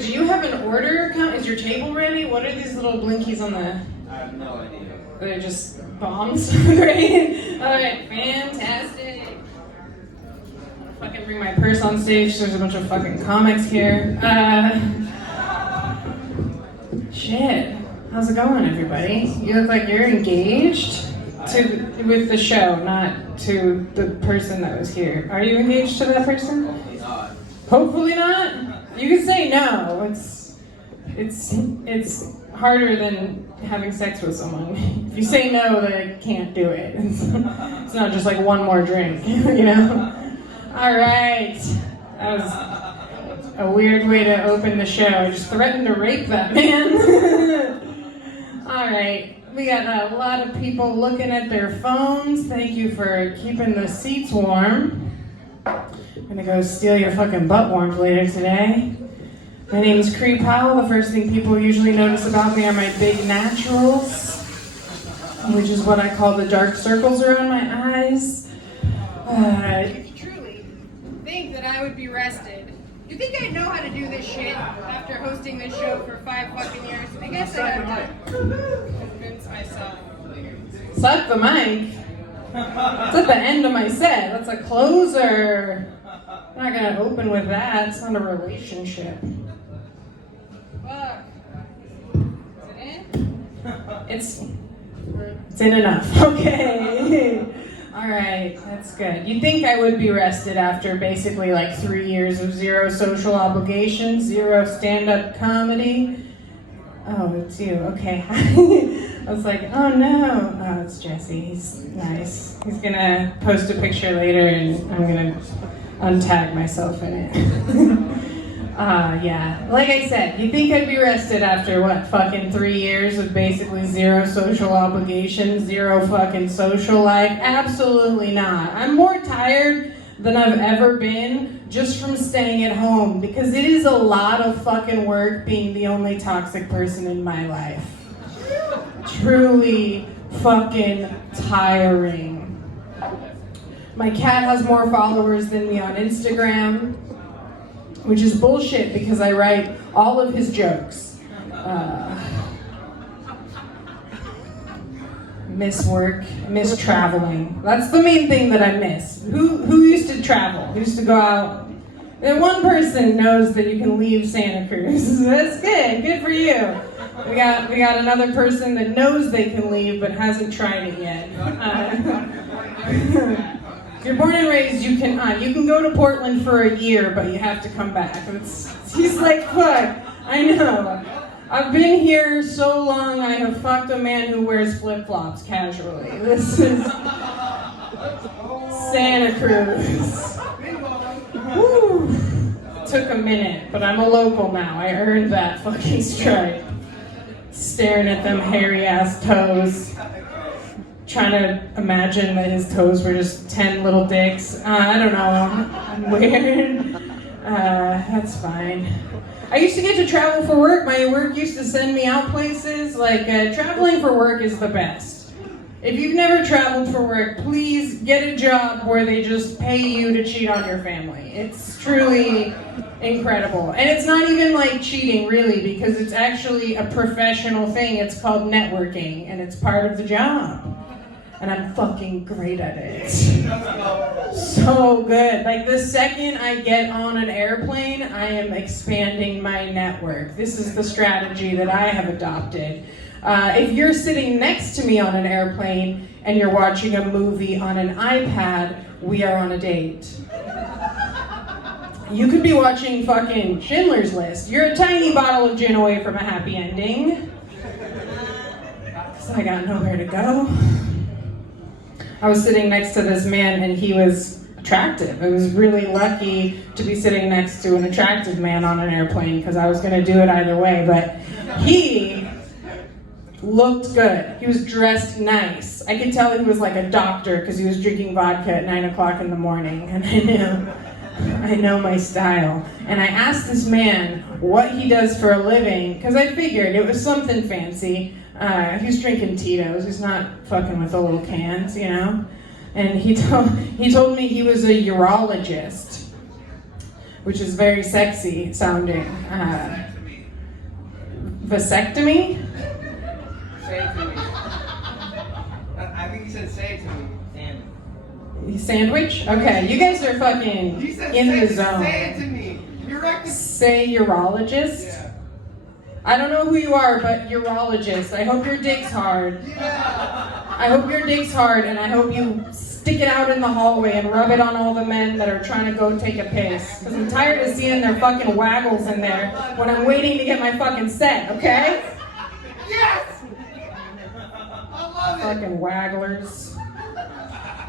do you have an order account? Is your table ready? What are these little blinkies on the... I have no idea. They're just bombs? Great. Alright, fantastic. I'm gonna fucking bring my purse on stage. There's a bunch of fucking comics here. Shit. How's it going, everybody? You look like you're engaged with the show, not to the person that was here. Are you engaged to that person? Hopefully not. Hopefully not? You can say no. It's harder than having sex with someone. If you say no, they can't do it. It's not just like one more drink, you know? All right. That was a weird way to open the show. I just threatened to rape that man. All right. We got a lot of people looking at their phones. Thank you for keeping the seats warm. I'm gonna go steal your fucking butt warmth later today. My name is Chree Powell. The first thing people usually notice about me are my big naturals, which is what I call the dark circles around my eyes. If you truly think that I would be rested, you think I know how to do this shit after hosting this show for 5 fucking years? I guess I have to convince myself. Suck the mic. It's at the end of my set. That's a closer. I'm not gonna open with that. It's not a relationship. Fuck. Is it in? It's in enough. Okay. All right, that's good. You'd think I would be rested after basically like 3 years of zero social obligations, zero stand-up comedy. Oh, it's you. Okay. I was like, oh no. Oh, it's Jesse. He's nice. He's gonna post a picture later and I'm gonna untag myself in it. Yeah. Like I said, you think I'd be rested after what, fucking 3 years of basically zero social obligations, zero fucking social life? Absolutely not. I'm more tired than I've ever been just from staying at home because it is a lot of fucking work being the only toxic person in my life. Truly fucking tiring. My cat has more followers than me on Instagram, which is bullshit because I write all of his jokes. Miss work, miss traveling. That's the main thing that I miss. Who used to travel? Who used to go out? And one person knows that you can leave Santa Cruz. That's good. Good for you. We got another person that knows they can leave but hasn't tried it yet. If you're born and raised, you can go to Portland for a year, but you have to come back. He's like, fuck, I know. I've been here so long, I have fucked a man who wears flip-flops casually. This is Santa Cruz. Woo. Took a minute, but I'm a local now. I earned that fucking stripe. Staring at them hairy-ass toes. Trying to imagine that his toes were just 10 little dicks. I don't know. I'm weird. That's fine. I used to get to travel for work. My work used to send me out places. Like, traveling for work is the best. If you've never traveled for work, please get a job where they just pay you to cheat on your family. It's truly incredible. And it's not even like cheating, really, because it's actually a professional thing. It's called networking, and it's part of the job. And I'm fucking great at it. So good. Like the second I get on an airplane, I am expanding my network. This is the strategy that I have adopted. If you're sitting next to me on an airplane and you're watching a movie on an iPad, we are on a date. You could be watching fucking Schindler's List. You're a tiny bottle of gin away from a happy ending. So I got nowhere to go. I was sitting next to this man and he was attractive. I was really lucky to be sitting next to an attractive man on an airplane because I was gonna do it either way, but he looked good. He was dressed nice. I could tell he was like a doctor because he was drinking vodka at 9 o'clock in the morning, and I know my style. And I asked this man what he does for a living because I figured it was something fancy. He's drinking Tito's. He's not fucking with the little cans, you know? And he told me he was a urologist, which is very sexy sounding. Vasectomy? Say it to me. I think he said say it to me. Sandwich? Okay, you guys are fucking He said in say, the zone. Say it to me. You're right. Say urologist? Yeah. I don't know who you are, but urologist. I hope your dick's hard. Yeah. I hope your dick's hard, and I hope you stick it out in the hallway and rub it on all the men that are trying to go take a piss. Because I'm tired of seeing their fucking waggles in there when I'm waiting to get my fucking set, okay? Yes! I love it. Fucking wagglers.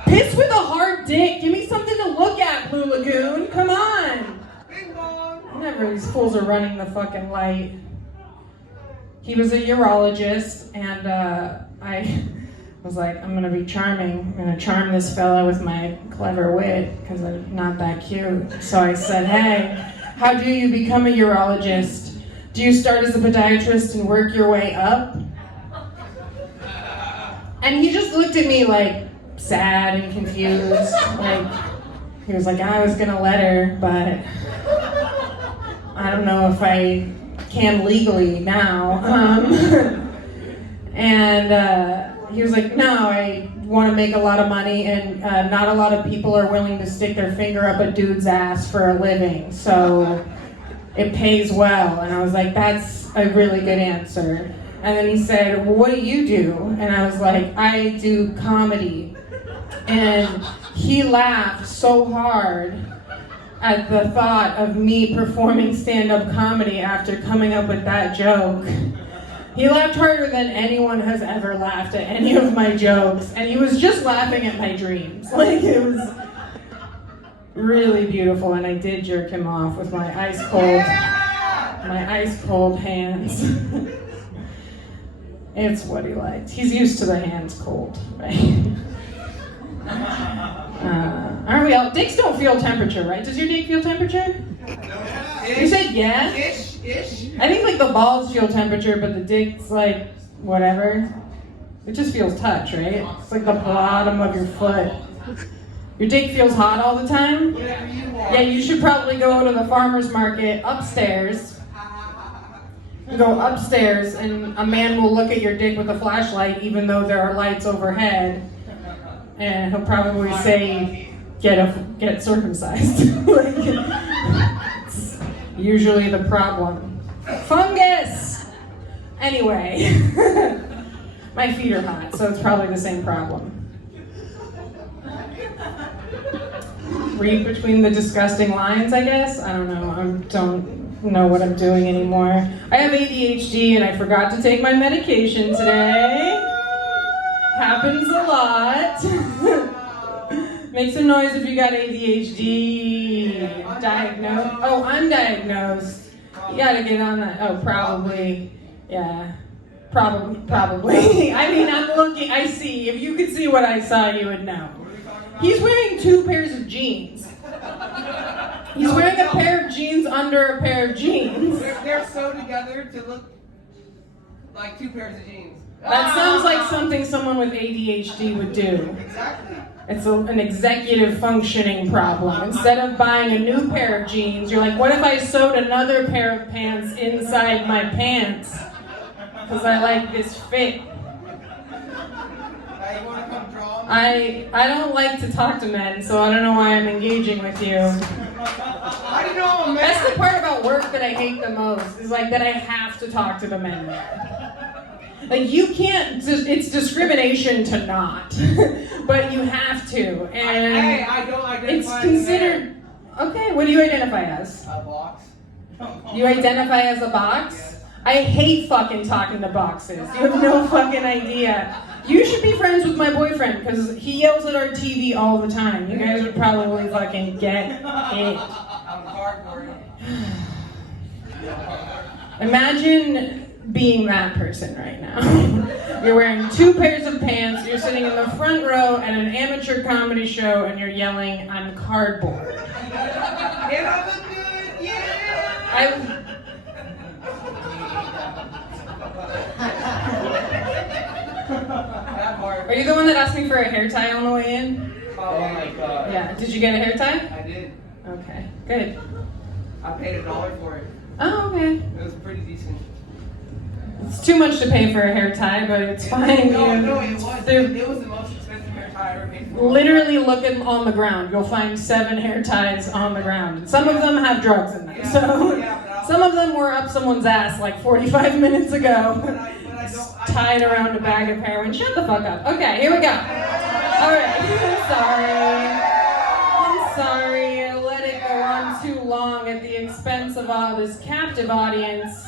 Piss with a hard dick. Give me something to look at, Blue Lagoon. Come on. Bing bong. Whenever these fools are running the fucking light. He was a urologist, and I was like, I'm gonna be charming. I'm gonna charm this fella with my clever wit, because I'm not that cute. So I said, hey, how do you become a urologist? Do you start as a podiatrist and work your way up? And he just looked at me like, sad and confused. Like, he was like, I was gonna let her, but I don't know if I can legally now. And he was like, no, I want to make a lot of money, and not a lot of people are willing to stick their finger up a dude's ass for a living, so it pays well. And I was like, that's a really good answer. And then he said, well, what do you do? And I was like, I do comedy. And he laughed so hard at the thought of me performing stand-up comedy after coming up with that joke. He laughed harder than anyone has ever laughed at any of my jokes, and he was just laughing at my dreams. Like, it was really beautiful, and I did jerk him off with my ice cold hands. It's what he liked. He's used to the hands cold, right? Aren't we all? Dicks don't feel temperature, right? Does your dick feel temperature? You said yeah? Ish. I think like the balls feel temperature, but the dick's like whatever. It just feels touch, right? It's like the bottom of your foot. Your dick feels hot all the time? Whatever you want. Yeah, you should probably go to the farmer's market upstairs. Go upstairs and a man will look at your dick with a flashlight even though there are lights overhead. And he'll probably say, get circumcised. Like, it's usually the problem. Fungus! Anyway, my feet are hot, so it's probably the same problem. Read between the disgusting lines, I guess? I don't know. I don't know what I'm doing anymore. I have ADHD and I forgot to take my medication today. Happens a lot. Make some noise if you got ADHD. Diagnosed. Oh, I'm diagnosed. You gotta get on that. Oh, probably. Yeah. Probably. I mean, I'm looking. I see. If you could see what I saw, you would know. He's wearing 2 pairs of jeans. He's wearing a pair of jeans under a pair of jeans. They're sewed together to look like 2 pairs of jeans. That sounds like something someone with ADHD would do. Exactly. It's an executive functioning problem. Instead of buying a new pair of jeans, you're like, what if I sewed another pair of pants inside my pants? Because I like this fit. You want to come draw? I don't like to talk to men, so I don't know why I'm engaging with you. How do you know I'm a man? That's the part about work that I hate the most, is like that I have to talk to the men there. Like, you can't, it's discrimination to not, but you have to, and Hey, I don't identify it's as a considered, man. okay, what do you identify as? A box. You identify as a box? Yes. I hate fucking talking to boxes. You have no fucking idea. You should be friends with my boyfriend, because he yells at our TV all the time. You guys would probably fucking get it. I'm cardboard. Imagine being that person right now. You're wearing 2 pairs of pants, you're sitting in the front row at an amateur comedy show, and you're yelling, I'm cardboard. And I look good, yeah! That part. Are you the one that asked me for a hair tie on the way in? Oh my god. Yeah, did you get a hair tie? I did. Okay, good. I paid $1 for it. Oh, okay. It was pretty decent. It's too much to pay for a hair tie, but it's fine. No, you- no, it was. they're- It was the most expensive hair tie I ever paid for. Literally look at on the ground. You'll find 7 hair ties on the ground. Some of them have drugs in them. Yeah, So yeah, but some of them were up someone's ass like 45 minutes ago. But I don't. Tied around a bag of heroin. Shut the fuck up. Okay, here we go. Alright, I'm sorry. I let it go on too long at the expense of this captive audience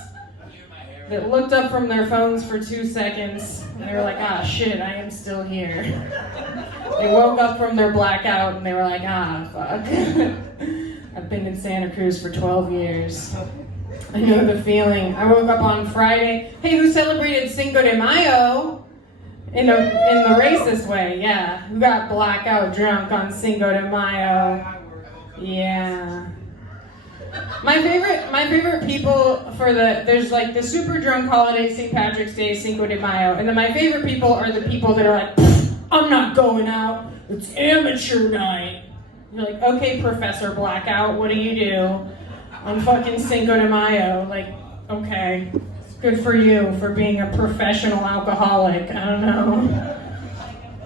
that looked up from their phones for 2 seconds. And they were like, ah, shit, I am still here. They woke up from their blackout and they were like, ah, fuck. I've been in Santa Cruz for 12 years. I know the feeling. I woke up on Friday. Hey, who celebrated Cinco de Mayo in the racist way? Yeah, who got blackout drunk on Cinco de Mayo? Yeah. My favorite people for there's like the super drunk holiday, St. Patrick's Day, Cinco de Mayo, and then my favorite people are the people that are like, I'm not going out. It's amateur night. You're like, okay, Professor Blackout, what do you do on fucking Cinco de Mayo? Like, okay, good for you for being a professional alcoholic. I don't know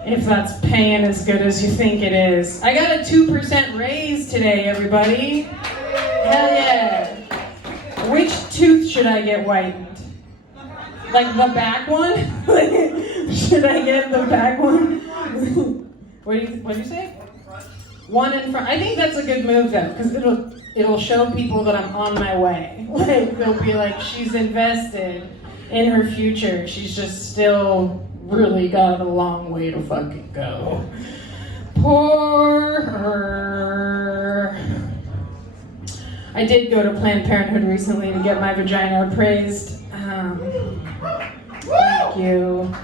if that's paying as good as you think it is. I got a 2% raise today, everybody. Hell yeah. Which tooth should I get whitened? Like the back one? Should I get the back one? What'd you say? One in front. I think that's a good move though, because it'll show people that I'm on my way. Like they'll be like, she's invested in her future. She's just still really got a long way to fucking go. Poor her. I did go to Planned Parenthood recently to get my vagina appraised. Thank you.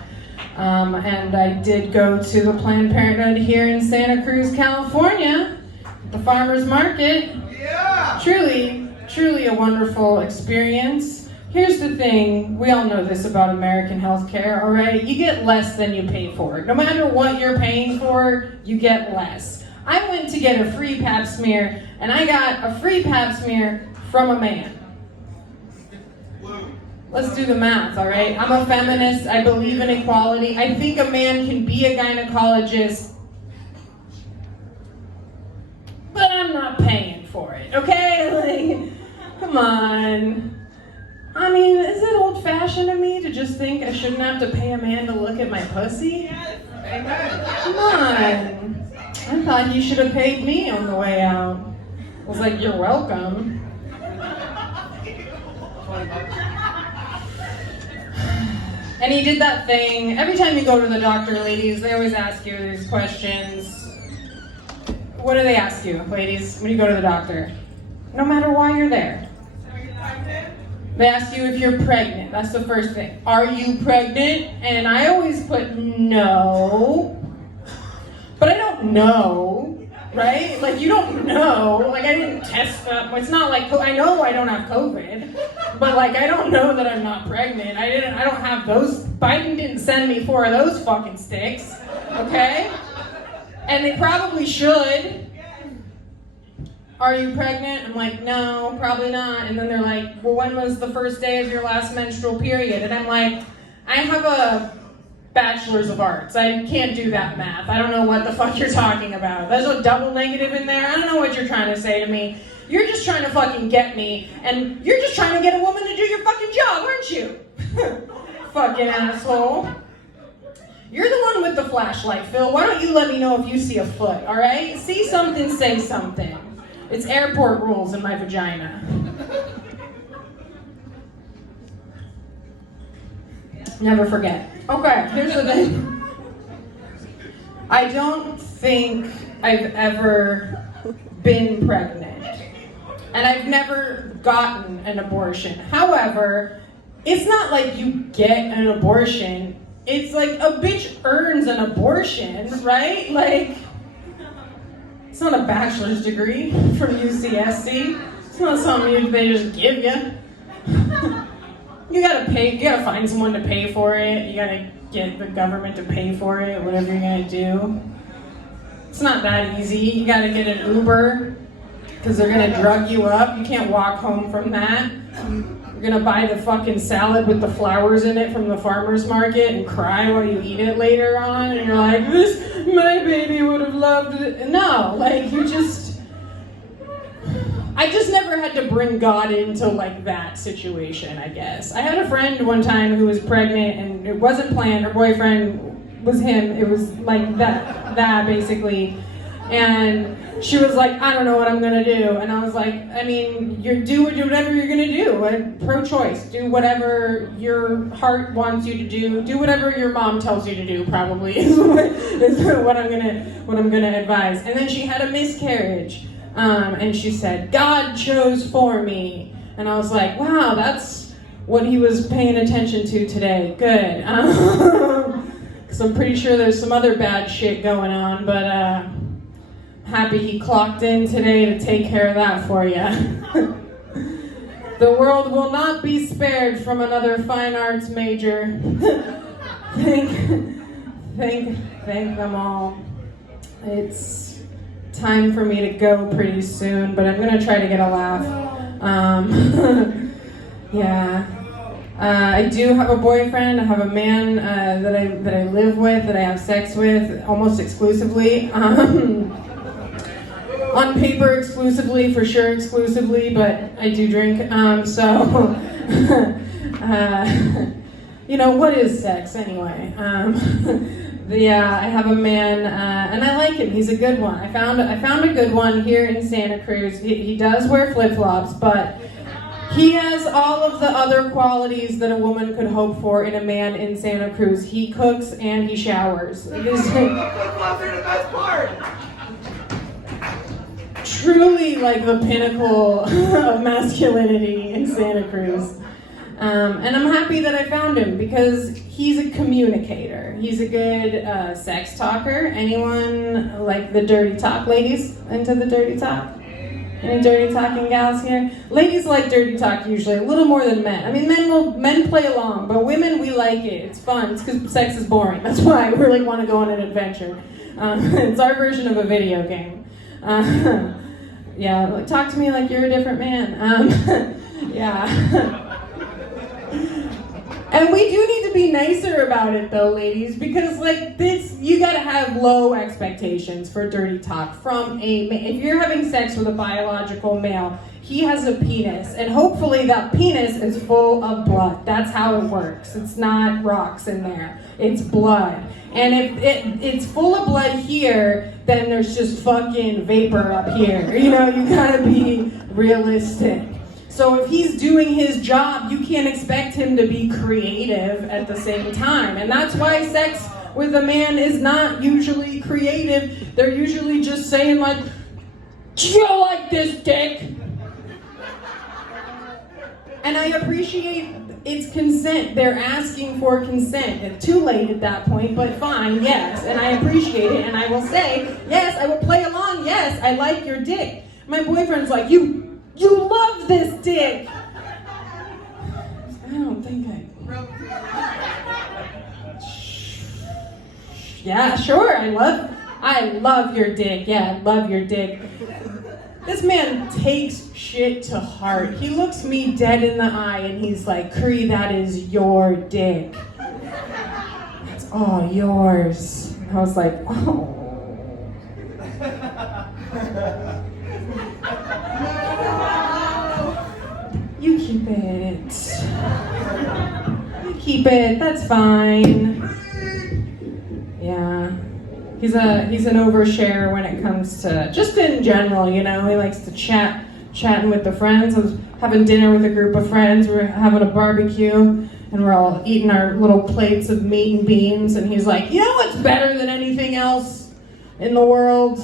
And I did go to the Planned Parenthood here in Santa Cruz, California, at the farmer's market. Yeah. Truly a wonderful experience. Here's the thing, we all know this about American healthcare, all right? You get less than you pay for. No matter what you're paying for, you get less. I went to get a free pap smear, and I got a free pap smear from a man. Let's do the math, all right? I'm a feminist. I believe in equality. I think a man can be a gynecologist, but I'm not paying for it, okay? Like, come on. I mean, is it old-fashioned of me to just think I shouldn't have to pay a man to look at my pussy? Come on. I thought he should have paid me on the way out. I was like, you're welcome. And he did that thing. Every time you go to the doctor, ladies, they always ask you these questions. What do they ask you, ladies, when you go to the doctor? No matter why you're there. They ask you if you're pregnant. That's the first thing. Are you pregnant? And I always put no. But I don't know, right? Like, you don't know. Like, I didn't test that. It's not like, I know I don't have COVID. But, like, I don't know that I'm not pregnant. I don't have those. Biden didn't send me 4 of those fucking sticks. Okay? And they probably should. Are you pregnant? I'm like, no, probably not. And then they're like, well, when was the first day of your last menstrual period? And I'm like, I have a bachelor's of arts. I can't do that math. I don't know what the fuck you're talking about. There's a double negative in there. I don't know what you're trying to say to me. You're just trying to fucking get me, and you're just trying to get a woman to do your fucking job, aren't you? Fucking asshole. You're the one with the flashlight, Phil. Why don't you let me know if you see a foot, all right? See something, say something. It's airport rules in my vagina. Never forget. Okay, here's the thing. I don't think I've ever been pregnant. And I've never gotten an abortion. However, it's not like you get an abortion. It's like a bitch earns an abortion, right? Like, it's not a bachelor's degree from UCSC. It's not something they just give you. You gotta pay, you gotta find someone to pay for it. You gotta get the government to pay for it, whatever you're gonna do. It's not that easy. You gotta get an Uber because they're gonna drug you up. You can't walk home from that. You're gonna buy the fucking salad with the flowers in it from the farmer's market and cry while you eat it later on, and you're like, my baby would have loved it. No, like, I just never had to bring God into like that situation, I guess. I had a friend one time who was pregnant and it wasn't planned. Her boyfriend was him. It was like that basically. And she was like, I don't know what I'm gonna do. And I was like, I mean, do whatever you're gonna do. Pro-choice. Do whatever your heart wants you to do. Do whatever your mom tells you to do. Probably is what I'm gonna advise. And then she had a miscarriage. And she said, God chose for me. And I was like, wow, that's what he was paying attention to today. Good. Because I'm pretty sure there's some other bad shit going on, but happy he clocked in today to take care of that for you. The world will not be spared from another fine arts major. Thank them all. It's time for me to go pretty soon, but I'm gonna try to get a laugh. Yeah. I do have a boyfriend. I have a man that I live with, that I have sex with almost exclusively. On paper exclusively, for sure exclusively, but I do drink. You know, what is sex anyway? Yeah, I have a man, and I like him. He's a good one. I found a good one here in Santa Cruz. He does wear flip-flops, but he has all of the other qualities that a woman could hope for in a man in Santa Cruz. He cooks and he showers. Flip-flops are the best part. Truly like the pinnacle of masculinity in Santa Cruz. And I'm happy that I found him because he's a communicator. He's a good sex talker. Anyone like the dirty talk? Ladies into the dirty talk? Any dirty talking gals here? Ladies like dirty talk usually, a little more than men. I mean, men play along, but women, we like it. It's fun. It's because sex is boring. That's why I really want to go on an adventure. It's our version of a video game. Yeah, like, talk to me like you're a different man. Yeah. And we do need to be nicer about it though, ladies, because like this, you gotta have low expectations for dirty talk from a man. If you're having sex with a biological male, he has a penis, and hopefully that penis is full of blood. That's how it works. It's not rocks in there. It's blood. And if it's full of blood here, then there's just fucking vapor up here. You know, you gotta be realistic. So if he's doing his job, you can't expect him to be creative at the same time. And that's why sex with a man is not usually creative. They're usually just saying like, do you like this dick? And I appreciate it's consent. They're asking for consent. It's too late at that point, but fine, yes. And I appreciate it, and I will say, yes, I will play along, yes, I like your dick. My boyfriend's like, you love this dick. I don't think Yeah, sure, I love your dick. Yeah, I love your dick. This man takes shit to heart. He looks me dead in the eye and he's like, Chree, that is your dick. It's all yours. And I was like, oh. You keep it. You keep it, that's fine. Yeah. He's an overshare when it comes to, just in general, you know, he likes to chatting with the friends. I was having dinner with a group of friends, we were having a barbecue, and we're all eating our little plates of meat and beans, and he's like, you know what's better than anything else in the world?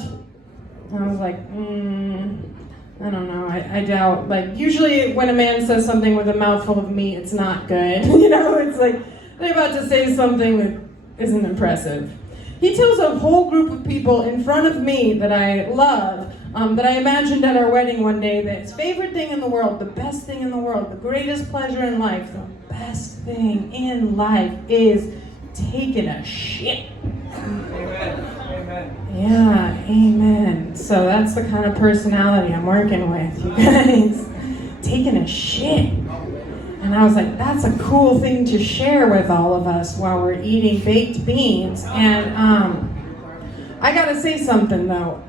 And I was like, I don't know, I doubt. Like, usually when a man says something with a mouthful of meat, it's not good. You know, it's like, they're about to say something that isn't impressive. He tells a whole group of people in front of me that I love, that I imagined at our wedding one day, that his favorite thing in the world, the best thing in the world, the greatest pleasure in life, the best thing in life is taking a shit. Amen. Amen. Yeah, amen. So that's the kind of personality I'm working with, you guys. Taking a shit. And I was like, that's a cool thing to share with all of us while we're eating baked beans. And I gotta say something though.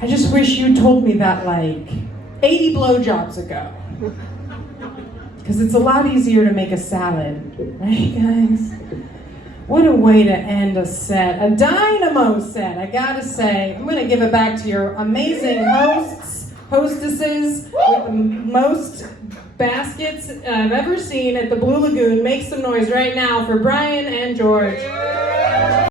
I just wish you told me that like 80 blowjobs ago. Because it's a lot easier to make a salad, right guys? What a way to end a set, a dynamo set, I gotta say. I'm gonna give it back to your amazing hostesses with the most baskets I've ever seen at the Blue Lagoon. Make some noise right now for Brian and George.